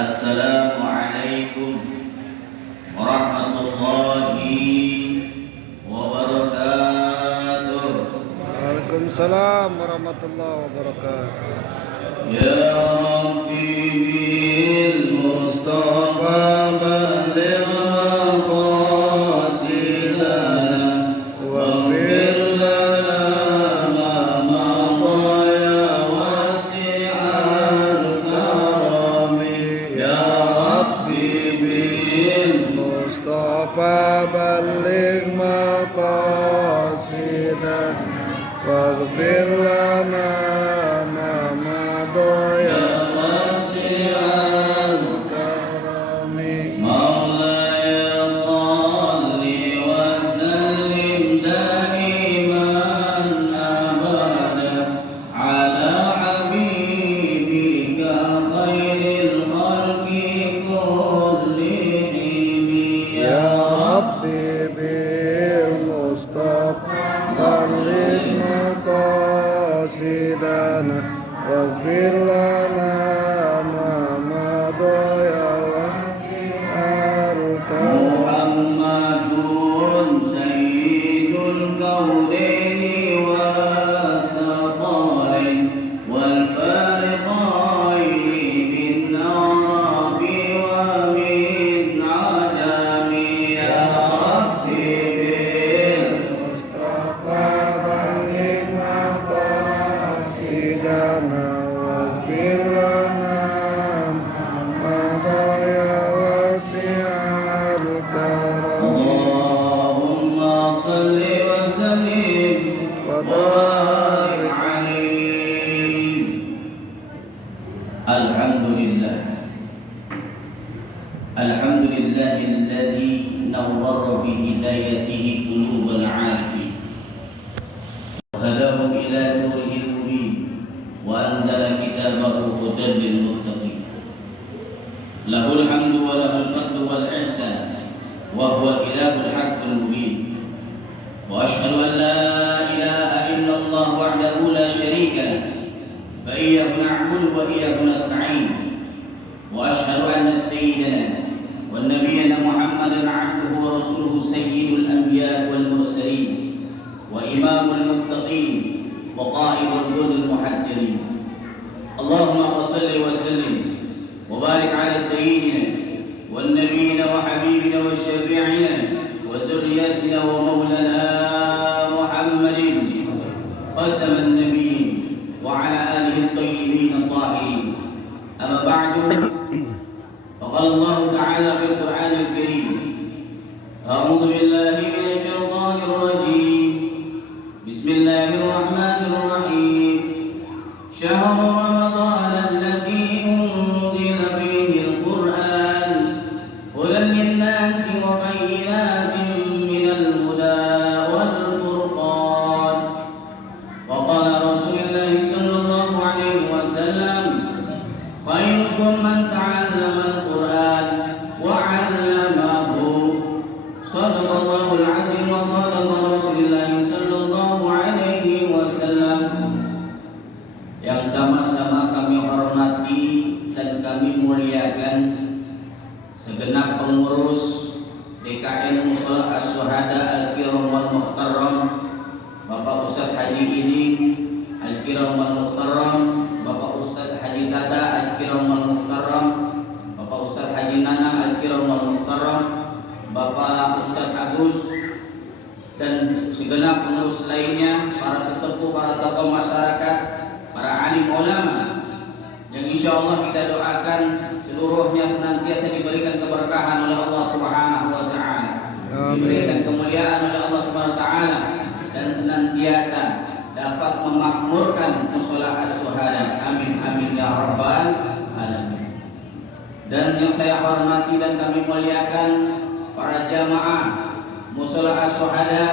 Assalamualaikum warahmatullahi wabarakatuh. Waalaikumsalam warahmatullahi wabarakatuh. Ya Rabbi bil Mustafa balligh maqasidana waghfir lana ma madha ya wasi'al karami. Ya Rabbi bil Mustafa balligh maqasidana waghfir lana ma madha ya wasi'al karami. Maulaya salli wa sallim daiman abada ala habibika khairil khalqi kullihim. Ya Rabbi bil Mustafa balligh maqasidana waghfir lana ma madha ya wasi'al karam. Muhammadun sayyidul kaunaini wasaqalain wal fariqaini min arabi wa min ajami. Ya Rabbi bil Mustafa balligh maqasidana waghfir lana madha ya wasi'al karam. Allahumma salli wa sallim wa barik alaihi. Alhamdulillah. Alhamdulillahilladzi nawwara bi hidayatihi qulubal 'arifin wa hadahum ila nurihil mubin wa anzala kitabahu hudan lil muttaqin. Lahul hamdu wa lahul fadlu wal ihsan wa huwa ilahul haqqul mubin. Wa ashhadu an la ilaha illallah wahdahu la syarika lah fa iyyahu na'budu wa iyyahu nasta'in. Wa ashhadu anna sayyidana wa nabiyyana Muhammadan 'abduhu wa rasuluhu sayyidul anbiya wal mursalin wa imamul muttaqin wa qa'idul ghurril muhajjalin. Allahumma shalli wa sallim wa barik ala sayyidina wan nabiyina wa habibina wa syafi'ina wa zurriyyatina wa maulana Muhammadin khataman nabiyyin wa ala alihi at-tayyibin at-tahirin. Amma ba'du. فقال الله تعالى في القرآن الكريم أعوذ بالله من الشيطان الرجيم بسم الله الرحمن الرحيم شهر رمضان الذي أنزل فيه القرآن هدى للناس وبينات من الهدى والفرقان. وقال رسول الله صلى الله عليه وسلم خيركم من تعلم القرآن وعلمه. صدق الله العظيم وصدق رسول الله صلى الله عليه وسلم. Yang sama-sama kami hormati dan kami muliakan segenap pengurus DKM Mushola Asy-Syuhada Al-Kiram wal Muhtaram, Bapak Ustadz Haji Iding Al-Kiram wal Muhtaram, Bapak Ustadz Haji Tata Al-Kiram wal Muhtaram, Bapak Ustadz Haji Nana Al-Kiram wal Muhtaram, Bapak Ustadz Agus, dan segenap pengurus lainnya, para sesepuh, para tokoh masyarakat, para alim ulama, yang insya Allah kita doakan seluruhnya senantiasa diberikan keberkahan oleh Allah Subhanahu wa Ta'ala, diberikan kemuliaan oleh Allah Subhanahu wa Ta'ala, dan senantiasa dapat memakmurkan Mushola Asy-Syuhada. Amin amin ya rabbal alamin. Dan yang saya hormati dan kami muliakan para jamaah Mushola Asy-Syuhada,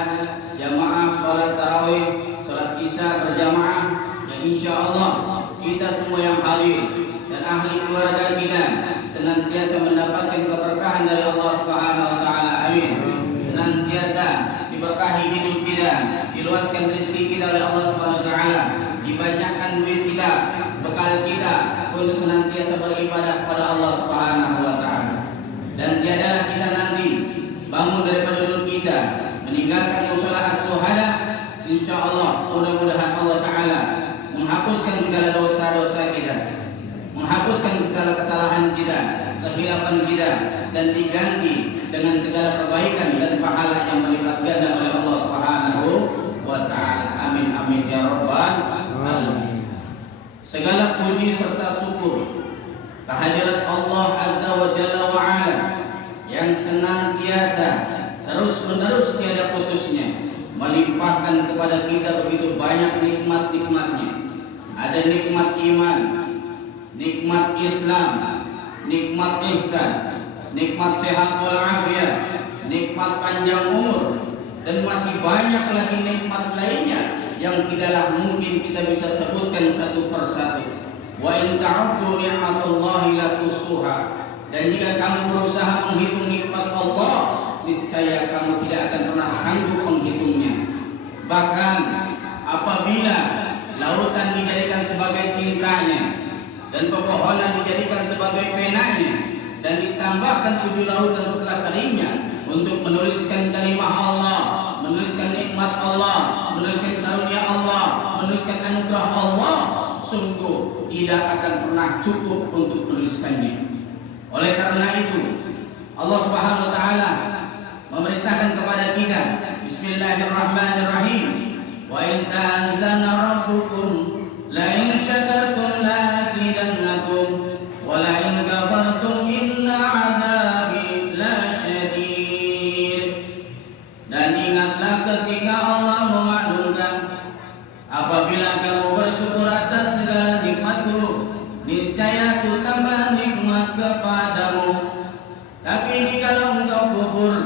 jamaah sholat tarawih, sholat isya berjamaah, yang insya Allah kita semua yang hadir dan ahli keluarga kita senantiasa mendapatkan keberkahan dari Allah Subhanahu wa Ta'ala. Amin. Senantiasa diberkahi hidup kita, diluaskan rezeki kita oleh Allah Subhanahu wa Ta'ala, dibanyakan duit kita, bekal kita untuk senantiasa beribadah kepada Allah Subhanahu wa taala. Dan tiadalah kita nanti bangun daripada duduk kita meninggalkan mushola as-syuhada, insyaallah mudah-mudahan Allah taala menghapuskan segala dosa-dosa kita, menghapuskan segala kesalahan kita, kehilafan kita, dan diganti dengan segala kebaikan dan pahala yang berlipat ganda oleh Allah Subhanahu wa taala. Amin amin ya rabbal alamin. Segala puji serta syukur kehadirat Allah Azza wa Jalla wa Ala yang senantiasa terus-menerus tiada putusnya melimpahkan kepada kita begitu banyak nikmat-nikmatnya. Ada nikmat iman, nikmat Islam, nikmat ihsan, nikmat sehat walafiat, nikmat panjang umur, dan masih banyak lagi nikmat lainnya yang tidaklah mungkin kita bisa sebutkan satu persatu. Wa in ta'uddu ni'matallahi la tuhsuha. Dan jika kamu berusaha menghitung nikmat Allah, niscaya kamu tidak akan pernah sanggup menghitungnya. Bahkan apabila lautan dijadikan sebagai tintanya dan pepohonan dijadikan sebagai penanya dan ditambahkan 7 lautan setelah keringnya untuk menuliskan kalimah Allah, menuliskan nikmat Allah, menuliskan karunia Allah, menuliskan anugerah Allah, sungguh tidak akan pernah cukup untuk menuliskannya. Oleh karena itu Allah Subhanahu wa taala memerintahkan kepada kita, bismillahirrahmanirrahim, wa in ta'azzana rabbukum la in syakartum la azidannakum wa la in kafartum inna 'adzabi lasyadid. Dan ingatlah ketika Allah memaklumkan, apabila kamu bersyukur atas segala nikmatku, niscaya ku tambah nikmat kepadamu. Tapi jikalau engkau kufur,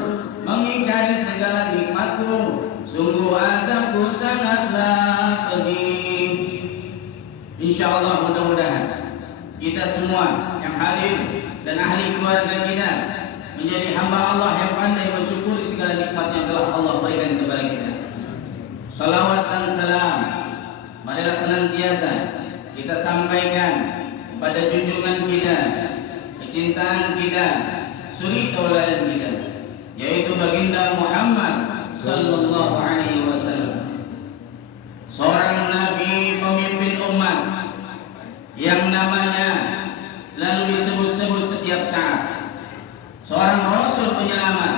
mengingkari segala nikmatku, sungguh azabku sangatlah pedih. Insyaallah mudah-mudahan kita semua yang hadir dan ahli keluarga kita menjadi hamba Allah yang pandai mensyukuri segala nikmat yang telah Allah berikan kepada kita. Salawat dan salam marilah senantiasa kita sampaikan kepada junjungan kita, kecintaan kita, suri tauladan kita, yaitu baginda Muhammad sallallahu alaihi wasallam, seorang nabi pemimpin umat yang namanya selalu disebut-sebut setiap saat, seorang rasul penyelamat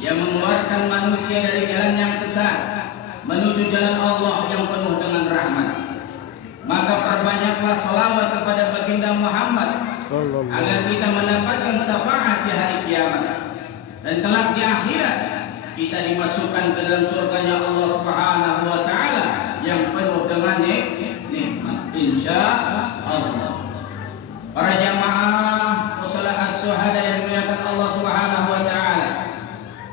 yang mengeluarkan manusia dari jalan yang sesat menuju jalan Allah yang penuh dengan rahmat. Maka perbanyaklah salawat kepada baginda Muhammad agar kita mendapatkan syafaat di hari kiamat, dan kelak di akhirat kita dimasukkan ke dalam surganya Allah Subhanahu wa taala yang penuh dengan nikmat, insyaallah. Para jamaah mushola as-syuhada yang dimuliakan Allah Subhanahu wa taala,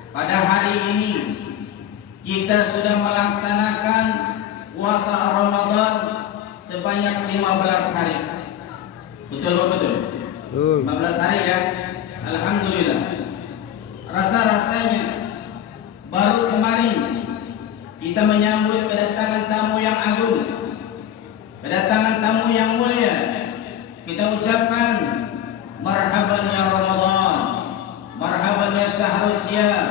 pada hari ini kita sudah melaksanakan puasa Ramadan sebanyak 15 hari. Betul betul? 15 hari ya. Alhamdulillah. Rasa-rasanya baru kemarin kita menyambut kedatangan tamu yang agung, kedatangan tamu yang mulia. Kita ucapkan marhaban ya Ramadan, marhaban ya syahrul siyam,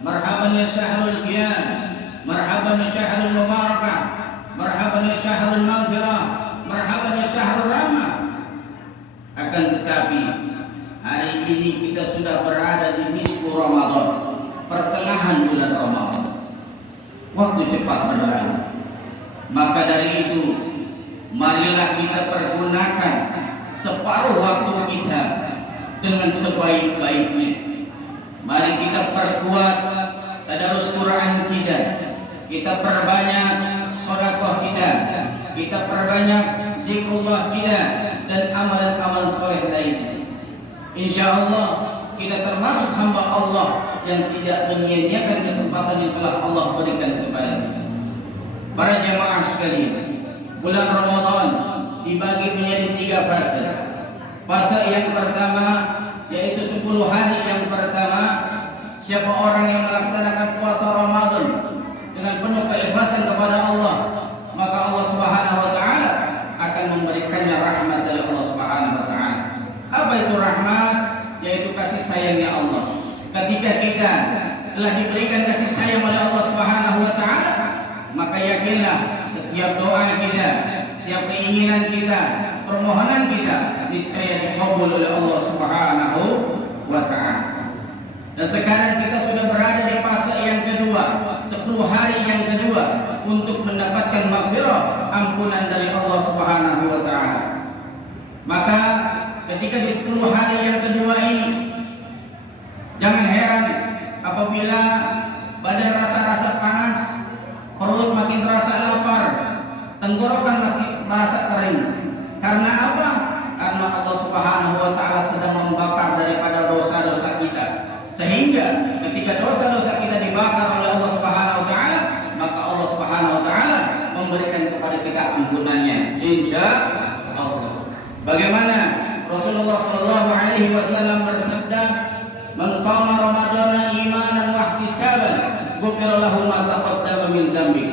marhaban ya syahrul qiyam, marhaban ya syahrul mubarakah, marhaban ya syahrul maghfirah, marhaban ya syahrul rahmah. Akan tetapi hari ini kita sudah berada di nisfu Ramadan, pertengahan bulan Ramadan. Waktu cepat berlalu. Maka dari itu marilah kita pergunakan separuh waktu kita dengan sebaik-baiknya. Mari kita perkuat tadarus Quran kita, kita perbanyak sedekah kita perbanyak zikrullah kita dan amalan-amalan soleh lainnya. Insyaallah kita termasuk hamba Allah yang tidak menyia-nyiakan kesempatan yang telah Allah berikan kepada kita. Para jamaah sekalian, bulan Ramadan dibagi menjadi 3 fase. Fase yang pertama yaitu 10 hari yang pertama. Siapa orang yang melaksanakan puasa Ramadan dengan penuh keikhlasan kepada Allah, maka Allah Subhanahu wa taala akan akan memberikannya rahmat dari Allah Subhanahu wa taala. Apa itu rahmat? Yaitu kasih sayangnya Allah. Ketika kita telah diberikan kasih sayang oleh Allah Subhanahu wa taala, maka yakinlah setiap doa kita, setiap keinginan kita, permohonan kita niscaya dikabul oleh Allah Subhanahu wa taala. Dan sekarang kita sudah berada di fase yang kedua, 10 hari yang kedua untuk mendapatkan maghfirah, ampunan dari Allah Subhanahu wa taala. Maka ketika di 10 hari yang kedua ini, jangan heran apabila badan rasa-rasa panas, perut makin terasa lapar, tenggorokan masih merasa kering. Karena apa? Karena Allah Subhanahu wa taala sedang membakar daripada dosa-dosa kita. Sehingga ketika dosa-dosa kita dibakar oleh Allah Subhanahu wa taala, maka Allah Subhanahu wa taala memberikan kepada kita ampunannya, insyaallah. Bagaimana Rasulullah sallallahu alaihi wasallam bersabda, "Man shama ramadhana imanan wa ihtisaban, ghufira lahu ma taqaddama min dzambi."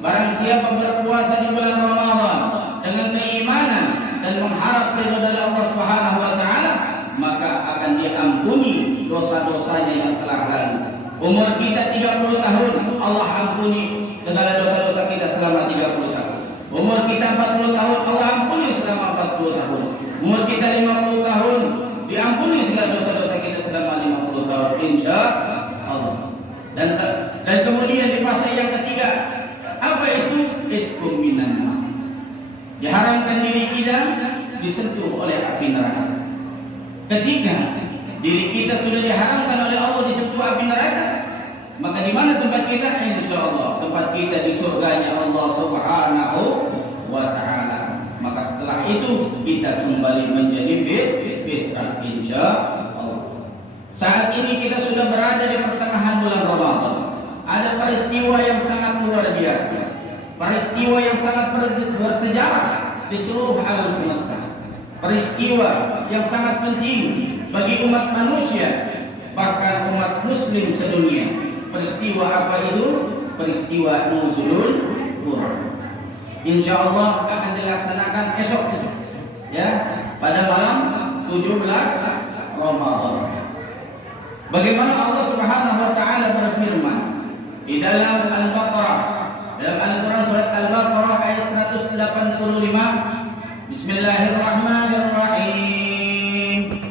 Barang siapa berpuasa di bulan Ramadan dengan keimanan dan mengharap ridha dari Allah Subhanahu wa taala, maka akan diampuni dosa-dosanya yang telah lalu. Umur kita 30 tahun, Allah ampuni segala dosa-dosa kita selama 30 tahun. Umur kita 40 tahun, Allah ampuni selama 40 tahun. Umur kita 50 tahun, diampuni segala dosa-dosa kita selama 50 tahun, insyaallah. Dan kemudian di fase yang ketiga, apa itu? Ijkum minan nar. Diharamkan diri kita disentuh oleh api neraka. Ketika diri kita sudah diharamkan oleh Allah disentuh api neraka, maka di mana tempat kita? Insyaallah tempat kita di surganya Allah Subhanahu wa taala. Maka setelah itu kita kembali menjadi fitrah, insyaallah. Saat ini kita sudah berada di pertengahan bulan Ramadan. Ada peristiwa yang sangat luar biasa, peristiwa yang sangat bersejarah di seluruh alam semesta, peristiwa yang sangat penting bagi umat manusia, bahkan umat muslim sedunia. Peristiwa apa itu? Peristiwa nuzulul Quran. Insyaallah akan dilaksanakan esok, ya, pada malam 17 Ramadan. Bagaimana Allah Subhanahu wa taala berfirman di dalam Al-Baqarah, dalam Al-Quran surat Al-Baqarah ayat 185, Bismillahirrahmanirrahim.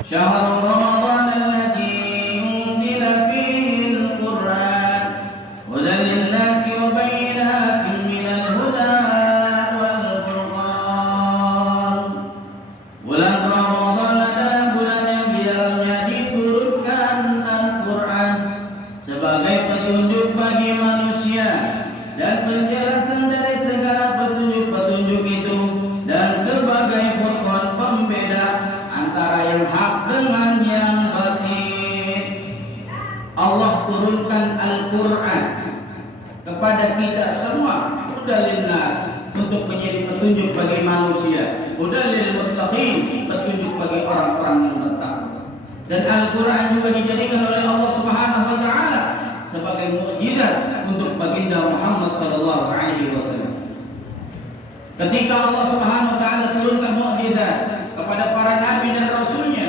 Syahrul Ramadan alladzi unzila fihi al-Qur'an hudan lin-nasi wa bayyinatin minal huda wal furqan. Bulan Ramadan adalah bulan yang di dalamnya diturunkan Al-Quran sebagai petunjuk bagi manusia dan penjelasan dari segala petunjuk-petunjuk itu, dan sebagai furqan, pembeda antara yang hak dengan yang batil. Allah turunkan Al-Quran kepada kita semua, hudal linnas, untuk menjadi petunjuk bagi manusia, hudal lil muttaqin, petunjuk bagi orang-orang yang bertakwa. Dan Al-Quran juga dijadikan oleh Allah Subhanahu wa taala sebagai mukjizat untuk baginda Muhammad sallallahu alaihi wasallam. Ketika Allah Subhanahu wa taala turunkan mukjizat kepada para nabi dan rasulnya,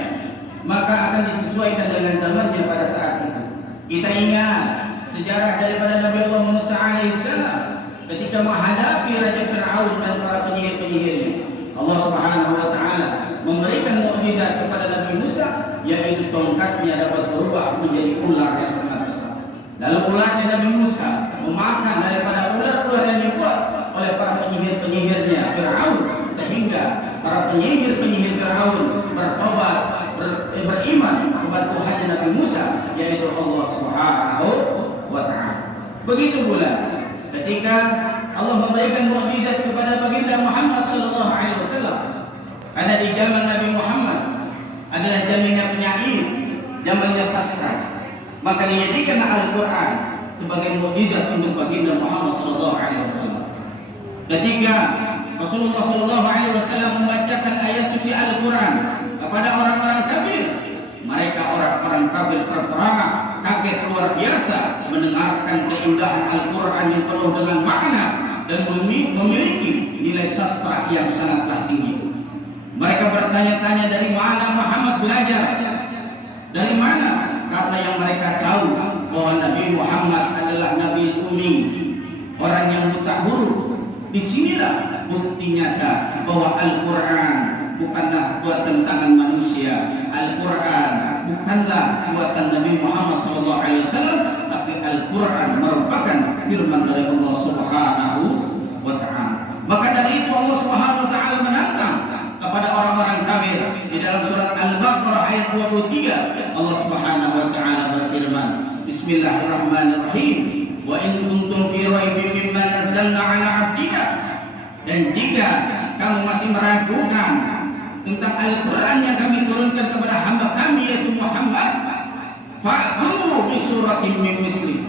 maka akan disesuaikan dengan zamannya pada saat itu. Kita ingat sejarah daripada Nabi Allah Musa alaihissalam ketika menghadapi Raja Fir'aun dan para penyihir-penyihirnya. Allah Subhanahu wa taala memberikan mukjizat kepada Nabi Musa, yaitu tongkatnya dapat berubah menjadi ular yang sangat besar. Lalu ularnya Nabi Musa memakan daripada ular-ular yang dibuat oleh para penyihir-penyihirnya Fir'aun, sehingga para penyihir-penyihir Fir'aun bertobat, beriman kepada Tuhan Nabi Musa, yaitu Allah Subhanahu wa taala. Begitu pula ketika Allah memberikan mukjizat kepada baginda Muhammad sallallahu alaihi wasallam. Karena di zaman Nabi Muhammad adalah zamannya penyair, zamannya sastra, maka dijadikan Al-Quran sebagai mukjizat untuk baginda Muhammad sallallahu alaihi wasallam. Ketika Rasulullah sallallahu alaihi wasallam membacakan ayat suci Al-Quran kepada orang-orang kafir, mereka orang-orang kafir terperangah, kaget luar biasa mendengarkan keindahan Al-Quran yang penuh dengan makna, dan memiliki nilai sastra yang sangatlah tinggi. Mereka bertanya-tanya dari mana Muhammad belajar, dari mana, karena yang mereka tahu bahwa Nabi Muhammad adalah Nabi Ummi, orang yang buta huruf. Disinilah bukti nyata bahwa Al-Quran bukanlah buatan tangan manusia. Al-Quran bukanlah buatan Nabi Muhammad SAW, tapi Al-Quran merupakan firman dari Allah Subhanahu wa Ta'ala. Maka dari itu Allah Subhanahu wa Ta'ala menantang kepada orang-orang kafir di dalam surat Al-Baqarah ayat 23. Allah Subhanahu wa Ta'ala berfirman, Bismillahirrahmanirrahim, wa in kuntum fi raibin mimma nazzalna 'ala 'abdina, dan jika kamu masih meragukan tentang Al-Quran yang kami turunkan kepada hamba kami yaitu Muhammad, fa'tu bi suratin min misli,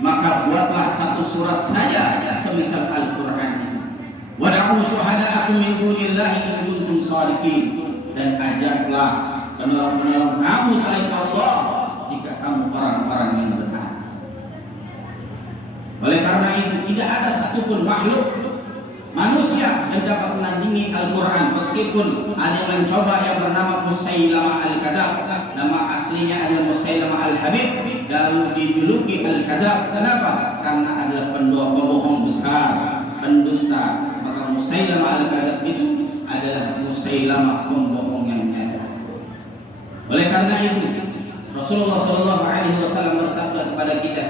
maka buatlah satu surat saja semisal Al-Quran. Wada'u syuhada'akum min dunillahi in kuntum shadiqin, dan ajaklah penolong-penolong kamu selain Allah jika kamu orang-orang yang benar. Oleh karena itu tidak ada satupun makhluk manusia yang dapat menandingi Al-Quran, meskipun ada yang mencoba yang bernama Musailamah Al-Kadzab. Nama aslinya adalah Musailamah Al-Habib, lalu dijuluki Al-Kadzab. Kenapa? Karena adalah pembohong besar, pendusta. Maka Musailamah Al-Kadzab itu adalah Musailamah pembohong yang nyata. Oleh karena itu Rasulullah SAW bersabda kepada kita,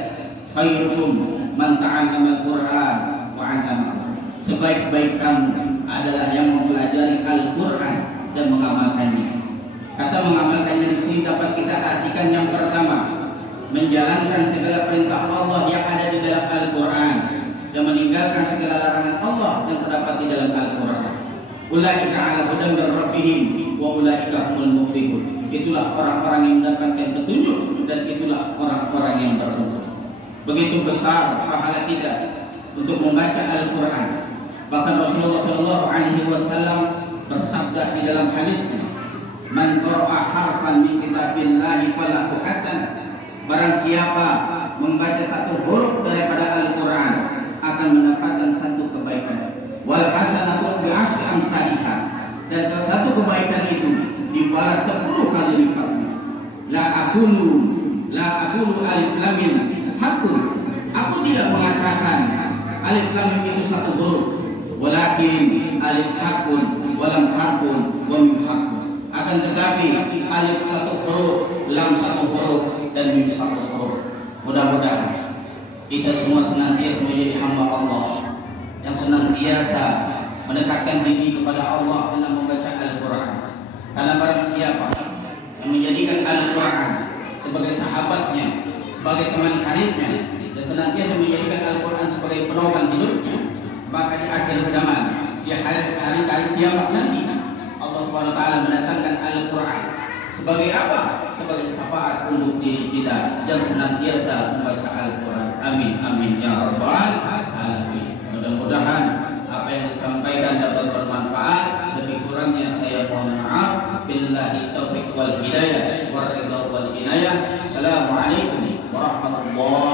khairukum man ta'allama Al-Quran wa 'allamahu. Sebaik-baik kamu adalah yang mempelajari Al-Quran dan mengamalkannya. Kata mengamalkannya di sini dapat kita artikan yang pertama, menjalankan segala perintah Allah yang ada di dalam Al-Quran dan meninggalkan segala larangan Allah yang terdapat di dalam Al-Quran. Ulaika 'ala hudan min rabbihim wa ulaika humul muflihun. Itulah orang-orang yang mendapatkan petunjuk dan itulah orang-orang yang beruntung. Begitu besar pahala kita untuk membaca Al-Quran. Bahkan Rasulullah SAW bersabda di dalam hadisnya, man qara'a harfan min kitabillahi falahu hasanah. Barang siapa membaca satu huruf daripada Al-Quran akan mendapatkan satu kebaikan. Wal hasanatu bi asyri amsalihha, dan satu kebaikan itu dibalas 10 kali lipatnya. La aqulu alif lam mim hakun. Aku tidak mengatakan alif lam mim itu satu huruf, walakin alif hakun, walam hakun, wa mim hakun. Akan tetapi alif satu huruf, lam satu huruf, dan mim satu huruf. Mudah-mudahan kita semua senantiasa menjadi hamba Allah yang senantiasa mendekatkan diri kepada Allah dengan membaca Al-Quran. Karena barang siapa yang menjadikan Al-Quran sebagai sahabatnya, sebagai teman karibnya, dan senantiasa menjadikan Al-Quran sebagai pedoman hidupnya, maka di akhir zaman, di hari kiamat nanti, Allah Subhanahu wa Ta'ala mendatangkan Al-Quran sebagai apa? Sebagai syafaat untuk diri kita yang senantiasa membaca Al-Quran. Amin amin ya rabbal alamin. Mudah-mudahan apa yang disampaikan dapat bermanfaat. Lebih kurangnya saya mohon maaf. Billahi taufiq wal hidayah wal ridha wal inayah. Assalamualaikum warahmatullahi